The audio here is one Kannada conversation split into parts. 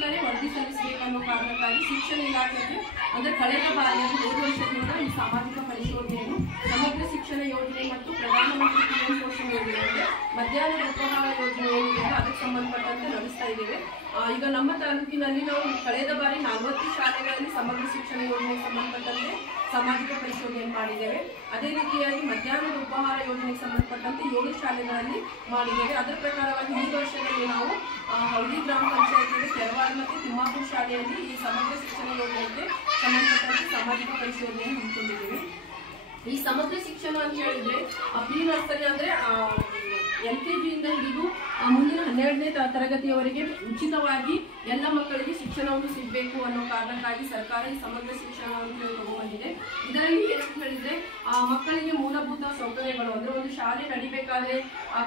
ಶೀಘ್ರದಲ್ಲೇ ವರದಿ ಸಲ್ಲಿಸಬೇಕನ್ನೋ ಕಾರಣಕ್ಕಾಗಿ ಶಿಕ್ಷಣ ಇಲಾಖೆಗೆ ಅಂದರೆ ಕಳೆದ ಬಾರಿ ಹೋದ ವರ್ಷದಿಂದ ಈ ಸಾಮಾಜಿಕ ಪರಿಶೋಧನೆಯನ್ನು ಸಮಗ್ರ ಶಿಕ್ಷಣ ಯೋಜನೆ ಮತ್ತು ಪ್ರಧಾನಮಂತ್ರಿ PM ಪೋಷಣ್ ಯೋಜನೆ ಮಧ್ಯಾಹ್ನದ ಉಪಹಾರ ಯೋಜನೆ ಏನಿದೆ ಅದಕ್ಕೆ ಸಂಬಂಧಪಟ್ಟಂತೆ ನಡೆಸ್ತಾ ಇದ್ದೇವೆ. ಈಗ ನಮ್ಮ ತಾಲೂಕಿನಲ್ಲಿ ನಾವು ಕಳೆದ ಬಾರಿ 40 ಶಾಲೆಗಳಲ್ಲಿ ಸಮಗ್ರ ಶಿಕ್ಷಣ ಯೋಜನೆಗೆ ಸಂಬಂಧಪಟ್ಟಂತೆ ಸಾಮಾಜಿಕ ಪರಿಶೋಧನೆ ಮಾಡಿದ್ದೇವೆ. ಅದೇ ರೀತಿಯಾಗಿ ಮಧ್ಯಾಹ್ನದ ಉಪಹಾರ ಯೋಜನೆಗೆ ಸಂಬಂಧಪಟ್ಟಂತೆ 7 ಶಾಲೆಗಳಲ್ಲಿ ಮಾಡಿದ್ದೇವೆ. ಅದರ ಪ್ರಕಾರವಾಗಿ ಈ ವರ್ಷದಲ್ಲಿ ನಾವು ಹೌದಿ ಗ್ರಾಮ ಪಂಚಾಯತಿಗೆ ಕೆರವಾಡ ಮತ್ತು ತಿಮ್ಮಾಪುರ ಶಾಲೆಯಲ್ಲಿ ಈ ಸಮಗ್ರ ಶಿಕ್ಷಣ ಯೋಜನೆಗೆ ಸಂಬಂಧಪಟ್ಟಂತೆ ಸಾಮಾಜಿಕ ಪರಿಶೋಧನೆಯನ್ನು ಹಮ್ಮಿಕೊಂಡಿದ್ದೇವೆ. ಈ ಸಮಗ್ರ ಶಿಕ್ಷಣ ಅಂತ ಹೇಳಿದ್ರೆ ಪ್ರೀ ನರ್ಸರಿ ಅಂದ್ರೆ LKG ಇಂದ ಹಿಡಿದು ಮುಂದಿನ 12ನೇ ತರಗತಿಯವರೆಗೆ ಉಚಿತವಾಗಿ ಎಲ್ಲ ಮಕ್ಕಳಿಗೆ ಶಿಕ್ಷಣವನ್ನು ಸಿಗಬೇಕು ಅನ್ನೋ ಕಾರಣಕ್ಕಾಗಿ ಸರ್ಕಾರ ಈ ಸಮಗ್ರ ಶಿಕ್ಷಣವನ್ನು ತಗೊಂಡ್ಬಂದಿದೆ. ಇದರಲ್ಲಿ ಏನಂತ ಹೇಳಿದ್ರೆ ಮಕ್ಕಳಿಗೆ ಮೂಲಭೂತ ಸೌಕರ್ಯಗಳು ಅಂದ್ರೆ ಒಂದು ಶಾಲೆ ನಡಿಬೇಕಾದ್ರೆ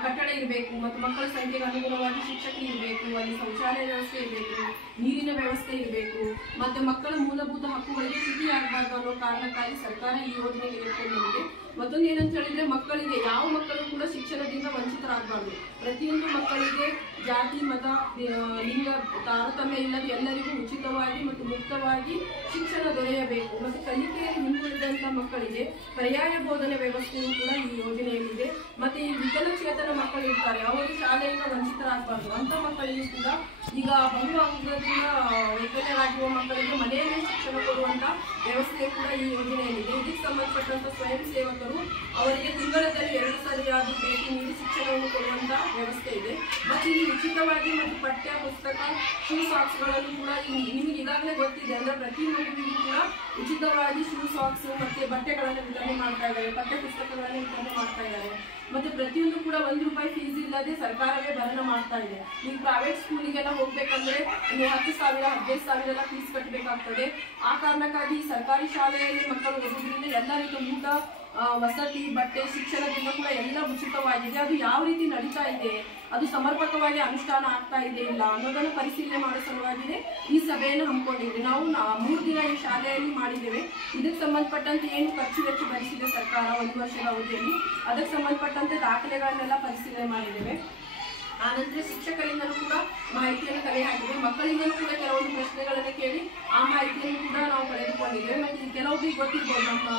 ಕಟ್ಟಡ ಇರಬೇಕು ಮತ್ತು ಮಕ್ಕಳ ಸಂಖ್ಯೆಗೆ ಅನುಗುಣವಾಗಿ ಶಿಕ್ಷಕರು ಇರಬೇಕು, ಅಲ್ಲಿ ಶೌಚಾಲಯ ವ್ಯವಸ್ಥೆ ಇರಬೇಕು, ನೀರಿನ ವ್ಯವಸ್ಥೆ ಇರಬೇಕು, ಮತ್ತೆ ಮಕ್ಕಳ ಮೂಲಭೂತ ಹಕ್ಕುಗಳಿಗೆ ಚ್ಯುತಿ ಆಗಬಾರ್ದು ಅನ್ನೋ ಕಾರಣಕ್ಕಾಗಿ ಸರ್ಕಾರ ಈ ಯೋಜನೆಗೆ ಬಂದಿದೆ. ಮತ್ತೊಂದು ಏನಂತ ಹೇಳಿದ್ರೆ ಮಕ್ಕಳಿಗೆ ಯಾವ ಮಕ್ಕಳು ಕೂಡ ಶಿಕ್ಷಣದಿಂದ ವಂಚಿತರಾಗಬಾರ್ದು. ಪ್ರತಿಯೊಂದು ಮಕ್ಕಳಿಗೆ ಜಾತಿ ಮತ ಲಿಂಗ ತಾರತಮ್ಯ ಇಲ್ಲದೆ ಎಲ್ಲರಿಗೂ ಉಚಿತವಾಗಿ ಮತ್ತು ಮುಕ್ತವಾಗಿ ಶಿಕ್ಷಣ ದೊರೆಯಬೇಕು. ಮತ್ತು ಕಲಿಕೆಯಲ್ಲಿ ಹಿಂದುಳಿದಂತಹ ಮಕ್ಕಳಿಗೆ ಪರ್ಯಾಯ ಬೋಧನೆ ವ್ಯವಸ್ಥೆಯೂ ಕೂಡ ಈ ಯೋಜನೆಯಲ್ಲಿದೆ. ಮತ್ತೆ ಈ ವಿಕಲಚೇತನ ಮಕ್ಕಳು ಇರ್ತಾರೆ, ಅವರು ಶಾಲೆಯಿಂದ ವಂಚಿತರಾಗಬಾರ್ದು. ಅಂತ ಮಕ್ಕಳಿಗೂ ಕೂಡ ಈಗ ಬಹು ಅಂಗದಿಂದ ವೈಕಲ್ಯರಾಗಿರುವ ಮಕ್ಕಳಿಗೆ ಮನೆಯಲ್ಲೇ ಶಿಕ್ಷಣ ಕೊಡುವಂತ ವ್ಯವಸ್ಥೆ ಕೂಡ ಈ ಯೋಜನೆಯಲ್ಲಿದೆ. ಇದಕ್ಕೆ ಸಂಬಂಧಪಟ್ಟಂತ ಸ್ವಯಂ ಸೇವಕರು ಅವರಿಗೆ ತಿಂಗಳಲ್ಲಿ 2 ಸರಿಯಾದ ಭೇಟಿ ನೀಡಿ ಶಿಕ್ಷಣವನ್ನು ಕೊಡುವಂತ ವ್ಯವಸ್ಥೆ ಇದೆ. ಮತ್ತು ಇಲ್ಲಿ ಉಚಿತವಾಗಿ ಮತ್ತು ಪಠ್ಯ ಪುಸ್ತಕ ಶೂ ಸಾಕ್ಸ್ಗಳನ್ನು ಕೂಡ ನಿಮಗೆ ಈಗಾಗಲೇ ಗೊತ್ತಿದೆ. ಅಂದ್ರೆ ಪ್ರತಿ ಮಗುವಿಗೂ ಕೂಡ ಉಚಿತವಾಗಿ ಶೂ ಸಾಕ್ಸ್ ಮತ್ತೆ ಬಟ್ಟೆಗಳನ್ನು ವಿತರಣೆ ಮಾಡ್ತಾ ಇದ್ದಾರೆ, ಪಠ್ಯ ಪುಸ್ತಕಗಳನ್ನು ವಿತರಣೆ ಮಾಡ್ತಾ ಇದ್ದಾರೆ. ಮತ್ತೆ ಪ್ರತಿಯೊಂದು ಕೂಡ ₹1 ಫೀಸ್ ಇಲ್ಲದೆ ಸರ್ಕಾರವೇ ಭರಣ ಮಾಡ್ತಾ ಇದೆ. ಈಗ ಪ್ರೈವೇಟ್ ಸ್ಕೂಲಿಗೆಲ್ಲ ಹೋಗ್ಬೇಕಂದ್ರೆ 10,000 15,000 ಎಲ್ಲ ಫೀಸ್ ಕಟ್ಟಬೇಕಾಗ್ತದೆ. ಆ ಕಾರಣಕ್ಕಾಗಿ ಸರ್ಕಾರಿ ಶಾಲೆಯಲ್ಲಿ ಮಕ್ಕಳು ಓದೋದ್ರಿಂದ ಎಲ್ಲ ರೀತಿಯ ಊಟ, ವಸತಿ, ಬಟ್ಟೆ, ಶಿಕ್ಷಣದಿಂದ ಕೂಡ ಎಲ್ಲ ಉಚಿತವಾಗಿದೆ. ಅದು ಯಾವ ರೀತಿ ನಡೀತಾ ಇದೆ, ಅದು ಸಮರ್ಪಕವಾಗಿ ಅನುಷ್ಠಾನ ಆಗ್ತಾ ಇದೆ ಇಲ್ಲ ಅನ್ನೋದನ್ನು ಪರಿಶೀಲನೆ ಮಾಡೋ ಸಲುವಾಗಿಯೇ ಈ ಸಭೆಯನ್ನು ಹಮ್ಮಿಕೊಂಡಿದ್ವಿ. ನಾವು 3 ದಿನ ಈ ಶಾಲೆಯಲ್ಲಿ ಮಾಡಿದ್ದೇವೆ. ಇದಕ್ಕೆ ಸಂಬಂಧಪಟ್ಟಂತೆ ಏನು ಖರ್ಚು ವೆಚ್ಚ ಭರಿಸಿದೆ ಸರ್ಕಾರ 1 ವರ್ಷದ ಅವಧಿಯಲ್ಲಿ, ಅದಕ್ಕೆ ಸಂಬಂಧಪಟ್ಟಂತೆ ದಾಖಲೆಗಳನ್ನೆಲ್ಲ ಪರಿಶೀಲನೆ ಮಾಡಿದ್ದೇವೆ. ಆನಂತರ ಶಿಕ್ಷಕರಿಂದಲೂ ಕೂಡ ಮಾಹಿತಿಯನ್ನು ಕಲೆ ಹಾಕಿದೆ. ಮಕ್ಕಳಿಂದಲೂ ಕೂಡ ಕೆಲವೊಂದು ಪ್ರಶ್ನೆಗಳನ್ನು ಕೇಳಿ ಆ ಮಾಹಿತಿಯನ್ನು ಕೂಡ ನಾವು ಪಡೆದುಕೊಂಡಿದ್ದೇವೆ. ಮತ್ತು ಕೆಲವೊಬ್ಬರಿಗೆ ಗೊತ್ತಿರ್ಬೋದು, ನಮ್ಮ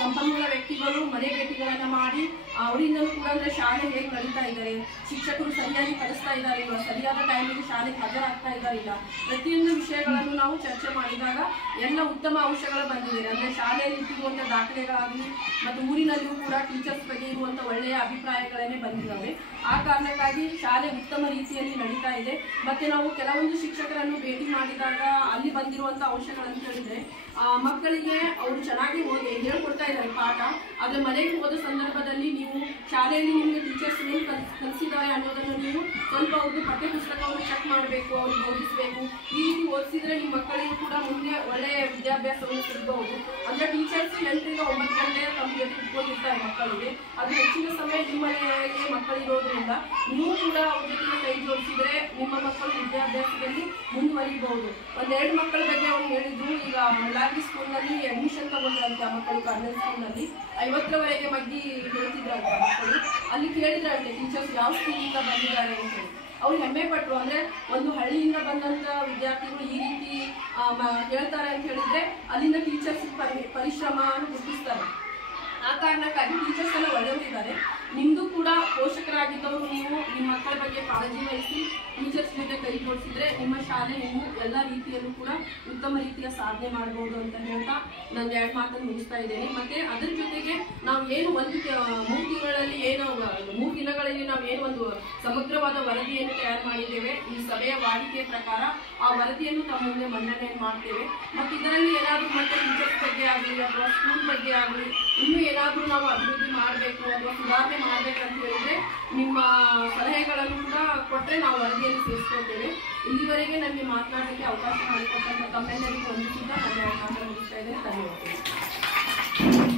ಸಂಪನ್ಮೂಲ ವ್ಯಕ್ತಿಗಳು ಮನೆ ಭೇಟಿಗಳನ್ನು ಮಾಡಿ ಅವರಿಂದಲೂ ಕೂಡ ಅಂದ್ರೆ ಶಾಲೆ ಹೇಗೆ ನಡೀತಾ ಇದ್ದಾರೆ, ಶಿಕ್ಷಕರು ಸರಿಯಾಗಿ ಕಲಿಸ್ತಾ ಇದ್ದಾರೆ ಇಲ್ಲ, ಸರಿಯಾದ ಟೈಮಿಗೆ ಶಾಲೆಗೆ ಹಾಜರಾಗ್ತಾ ಇದ್ದಾರಿಲ್ಲ, ಪ್ರತಿಯೊಂದು ವಿಷಯಗಳನ್ನು ನಾವು ಚರ್ಚೆ ಮಾಡಿದಾಗ ಎಲ್ಲ ಉತ್ತಮ ಅಂಶಗಳು ಬಂದಿದೆ. ಅಂದ್ರೆ ಶಾಲೆಯಲ್ಲಿ ಇಟ್ಟಿರುವಂತಹ ದಾಖಲೆಗಳಾಗಲಿ ಮತ್ತು ಊರಿನಲ್ಲಿಯೂ ಕೂಡ ಟೀಚರ್ಸ್ ಬಗ್ಗೆ ಇರುವಂತಹ ಒಳ್ಳೆಯ ಅಭಿಪ್ರಾಯಗಳನ್ನೇ ಬಂದಿದ್ದಾವೆ. ಆ ಕಾರಣಕ್ಕಾಗಿ ಶಾಲೆ ಉತ್ತಮ ರೀತಿಯಲ್ಲಿ ನಡೀತಾ ಇದೆ. ಮತ್ತೆ ನಾವು ಕೆಲವೊಂದು ಶಿಕ್ಷಕರನ್ನು ಭೇಟಿ ಮಾಡಿದಾಗ ಅಲ್ಲಿ ಬಂದಿರುವಂತಹ ಅಂಶಗಳಂತ ಹೇಳಿದ್ರೆ ಮಕ್ಕಳಿಗೆ ಅವರು ಚೆನ್ನಾಗಿ ಹೇಳ್ಕೊಡ್ತಾ ಇದ್ದಾರೆ ಪಾಠ, ಆದ್ರೆ ಮನೆಗೆ ಹೋದ ಸಂದರ್ಭದಲ್ಲಿ ನೀವು ಶಾಲೆಯಲ್ಲಿ ನಿಮಗೆ ಟೀಚರ್ಸ್ ಏನು ಕಲಿಸಿದ್ದಾರೆ ಅನ್ನೋದನ್ನು ನೀವು ಸ್ವಲ್ಪ ಅವ್ರಿಗೆ ಪಠ್ಯ ಪುಸ್ತಕವನ್ನು ಚೆಕ್ ಮಾಡಬೇಕು, ಅವ್ರಿಗೆ ಓದಿಸಬೇಕು. ಈ ರೀತಿ ಓದಿಸಿದ್ರೆ ನಿಮ್ಮ ಮಕ್ಕಳಿಗೂ ಕೂಡ ಮುಂದೆ ಒಳ್ಳೆಯ ವಿದ್ಯಾಭ್ಯಾಸವನ್ನು ಸಿಗಬಹುದು. ಅಂದ್ರೆ ಟೀಚರ್ಸ್ 8 ರಿಂದ 9 ಗಂಟೆ ತಮ್ಮ ಜೊತೆ ಇಟ್ಕೊಂಡಿರ್ತಾರೆ ಮಕ್ಕಳಿಗೆ. ಅದು ಹೆಚ್ಚಿನ ಸಮಯ ನಿಮ್ಮ ಮನೆಗೆ ಮಕ್ಕಳಿರೋದ್ರಿಂದ ನೀವು ಕೂಡ ಅವ್ರ ಜೊತೆ ಕೈ ಜೋಡಿಸಿದ್ರೆ ನಿಮ್ಮ ಮಕ್ಕಳು ವಿದ್ಯಾಭ್ಯಾಸದಲ್ಲಿ ಮುಂದುವರಿಬಹುದು. 1-2 ಮಕ್ಕಳ ಬಗ್ಗೆ ಅವ್ರು ಹೇಳಿದ್ರು. ಈಗ ಮುಲಾಗಿ ಸ್ಕೂಲ್ನಲ್ಲಿ ಅಡ್ಮಿಷನ್ ತಗೊಂಡ್ರಂತೆ ಆ ಮಕ್ಕಳು ಕಾರ್ನಲ್ ಸ್ಕೂಲ್ನಲ್ಲಿ 50ರವರೆಗೆ ಮಗ್ಗಿ ಹೇಳ್ತಿದ್ರಂತೆ ಮಕ್ಕಳು. ಅಲ್ಲಿ ಕೇಳಿದ್ರಂತೆ ಟೀಚರ್ಸ್ ಯಾವ ಸ್ಕೂಲಿಂದ ಬಂದಿದ್ದಾರೆ ಅಂತ ಹೇಳಿ. ಅವ್ರು ಹೆಮ್ಮೆ ಪಟ್ಟರು. ಅಂದ್ರೆ ಒಂದು ಹಳ್ಳಿಯಿಂದ ಬಂದಂತ ವಿದ್ಯಾರ್ಥಿಗಳು ಈ ರೀತಿ ಹೇಳ್ತಾರೆ ಅಂತ ಹೇಳಿದ್ರೆ ಅಲ್ಲಿಂದ ಟೀಚರ್ಸ್ ಪರಿಶ್ರಮವನ್ನು ಗುರುತಿಸ್ತಾರೆ. ಆ ಕಾರಣಕ್ಕಾಗಿ ಟೀಚರ್ಸ್ ಎಲ್ಲ ಒಳ್ಳೆಯವರಿದ್ದಾರೆ. ನಿಮ್ದು ಕೂಡ ಪೋಷಕರಾಗಿದ್ದವರು ನೀವು ನಿಮ್ಮ ಮಕ್ಕಳ ಬಗ್ಗೆ ಕಾಳಜಿ ವಹಿಸಿ ಟೀಚರ್ಸ್ ಜೊತೆ ಕೈ ಜೋಡಿಸಿದ್ರೆ ನಿಮ್ಮ ಶಾಲೆ ನೀವು ಎಲ್ಲ ರೀತಿಯಲ್ಲೂ ಕೂಡ ಉತ್ತಮ ರೀತಿಯ ಸಾಧನೆ ಮಾಡಬಹುದು ಅಂತ ಹೇಳ್ತಾ ನಾನು 2 ಮಾತನ್ನು ಮುಗಿಸ್ತಾ ಇದ್ದೇನೆ. ಮತ್ತೆ ಅದರ ಜೊತೆಗೆ ನಾವು ಏನು 3 ದಿನಗಳಲ್ಲಿ ನಾವು ಏನು ಒಂದು ಸಮಗ್ರವಾದ ವರದಿಯನ್ನು ತಯಾರು ಮಾಡಿದ್ದೇವೆ. ಈ ಸಭೆಯ ವಾಡಿಕೆ ಪ್ರಕಾರ ಆ ವರದಿಯನ್ನು ತಮ್ಮ ಮುಂದೆ ಮಂಡನೆ ಮಾಡ್ತೇವೆ. ಮತ್ತು ಇದರಲ್ಲಿ ಏನಾದರೂ ಮತ್ತೆ ಟೀಚರ್ಸ್ ಬಗ್ಗೆ ಆಗಲಿ ಅಥವಾ ಸ್ಕೂಲ್ ಬಗ್ಗೆ ಆಗಲಿ ಇನ್ನೂ ಏನಾದರೂ ನಾವು ಅಭಿವೃದ್ಧಿ ಮಾಡಬೇಕು ಅಥವಾ ಸುಧಾರಣೆ ಮಾಡಬೇಕಂತ ಹೇಳಿದ್ರೆ ನಿಮ್ಮ ಸಲಹೆಗಳನ್ನು ಕೂಡ ಕೊಟ್ಟರೆ ನಾವು ವರದಿಯಲ್ಲಿ ಸೇರಿಸ್ಕೊಳ್ತೇವೆ. ಇಲ್ಲಿವರೆಗೆ ನನಗೆ ಮಾತನಾಡಲಿಕ್ಕೆ ಅವಕಾಶ ಮಾಡಿಕೊಟ್ಟಂತ ತಮ್ಮೆಲ್ಲರಿಗೂ ವಂದಿಸುತ್ತಾ ನನ್ನ ಮಾತನ್ನು ಮುಗಿಸ್ತಾ ಇದ್ದೇನೆ. ಧನ್ಯವಾದಗಳು.